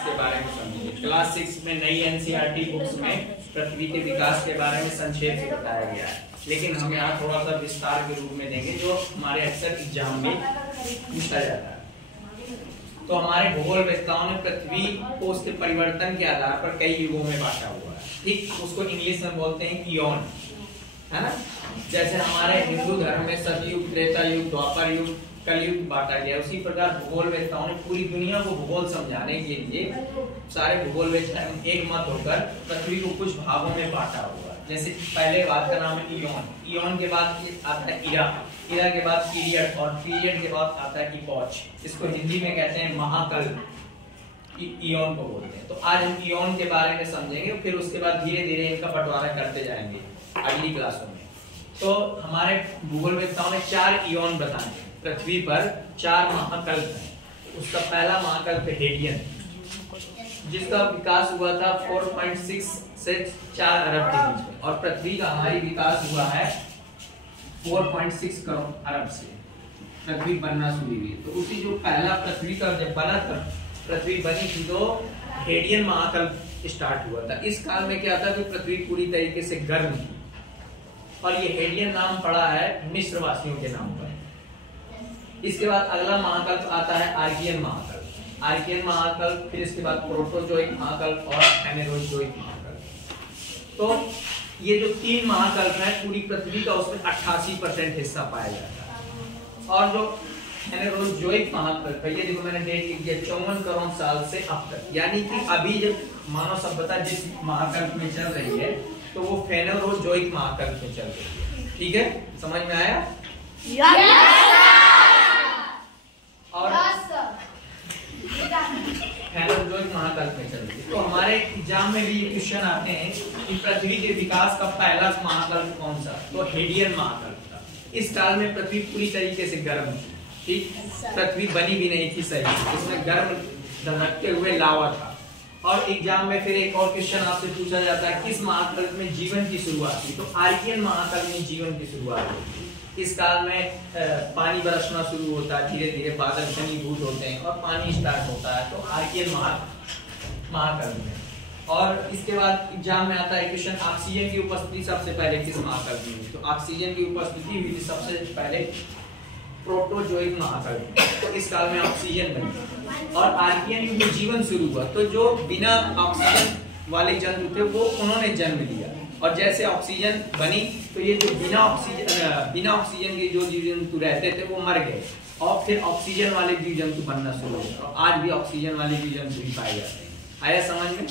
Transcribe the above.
के बारे में समझिए। क्लास 6 में नई एनसीईआरटी बुक्स में पृथ्वी के विकास के बारे में संक्षेप से बताया गया है, लेकिन हम यहाँ थोड़ा सा विस्तार के रूप में देंगे जो हमारे अक्सर एग्जाम में पूछा जाता है। तो हमारे भूगोलवेत्ताओं ने पृथ्वी को उसके परिवर्तन के आधार पर कई युगों में बांटा हुआ है। ठीक, उसको इंग्लिश में बोलते हैं ईओन, है ना। जैसे हमारे हिंदू धर्म में सतयुग, त्रेता युग, द्वापर युग, कलयुग बांटा गया, उसी प्रकार भूगोलवेत्ताओं ने पूरी दुनिया को भूगोल समझाने के लिए सारे भूगोलवेत्ता एक मत होकर पृथ्वी को कुछ भागों में बांटा हुआ है। जैसे पहले भाग का नाम है ईओन, ईओन के बाद आता है इरा, इरा के बाद पीरियड, और पीरियड के बाद आता है इपोच। इसको हिंदी में कहते हैं महाकल्प, ईओन को बोलते हैं। तो आज हम ईओन के बारे में समझेंगे, फिर उसके बाद धीरे धीरे इनका बंटवारा करते जाएंगे अगली क्लासों में। तो हमारे भूगोलवेत्ताओं ने 4 ईओन बताए, पृथ्वी पर 4 महाकल्प हैं। उसका पहला महाकल्प हेडियन, जिसका विकास हुआ था 4.6 से 4 अरब के बीच में, और पृथ्वी का हमारी विकास हुआ है 4.6 करोड़ अरब से पृथ्वी बनना शुरू हुई। तो उसी जो पहला पृथ्वी का जब बना था, पृथ्वी बनी थी, तो हेडियन महाकल्प स्टार्ट हुआ था। इस काल में क्या था कि पृथ्वी पूरी तरीके से गर्म थी, और ये हेडियन नाम पड़ा है मिस्र वासियों के नाम पर। इसके बाद अगला महाकल्प आता है आर्कियन महाकल्प, आर्कियन महाकल्प, फिर इसके बाद प्रोटोजोइक महाकल्प और फेनेरोजोइक महाकल्प। तो ये जो 3 महाकल्प हैं, पूरी पृथ्वी का उसमें 88% हिस्सा पाया जाता है। और जो फेनेरोजोइक महाकल्प है, ये देखो मैंने डेट लिख दिया 54 करोड़ साल से अब तक, यानी कि अभी जब मानव सभ्यता जिस महाकल्प में चल रही है, तो वो फेनेरोजोइक महाकल्प में चल रही है। ठीक है, समझ में आया? और फेनेरोजोइक महाकल्प में चल रही है। तो हमारे एग्जाम में भी क्वेश्चन आते हैं कि पृथ्वी के विकास का पहला महाकल्प कौन सा? तो हेडियन महाकल्प था। इस काल में पृथ्वी पूरी तरीके से गर्म थी, ठीक, पृथ्वी बनी भी नहीं थी सही, इसमें गर्म धधकते हुए लावा था। और एग्जाम में फिर एक और क्वेश्चन आपसे पूछा जाता है, किस महाकल्प में जीवन की शुरुआत हुई? तो आर्कियन महाकल्प में जीवन की शुरुआत हुई। इस काल में पानी बरसना शुरू होता है, धीरे धीरे बादल घनीभूत होते हैं और पानी स्टार्ट होता है, तो आर्कियन महाकल्प में। और इसके बाद एग्जाम में आता है क्वेश्चन, ऑक्सीजन की उपस्थिति सबसे पहले किस महाकल्प में हुई? तो ऑक्सीजन की उपस्थिति हुई थी सबसे पहले प्रोटोजोइक महाकल्प। तो इस काल में ऑक्सीजन बनी और आर्कियन युग में जीवन शुरू हुआ। तो जो बिना ऑक्सीजन वाले जंतु थे वो उन्होंने जन्म लिया, और जैसे ऑक्सीजन बनी तो ये जो बिना ऑक्सीजन के जो जीव जंतु रहते थे वो मर गए, और फिर ऑक्सीजन वाले जीव जंतु बनना शुरू हो गए। और आज भी ऑक्सीजन वाले जीव जंतु ही पाए जाते हैं। आया समझ में?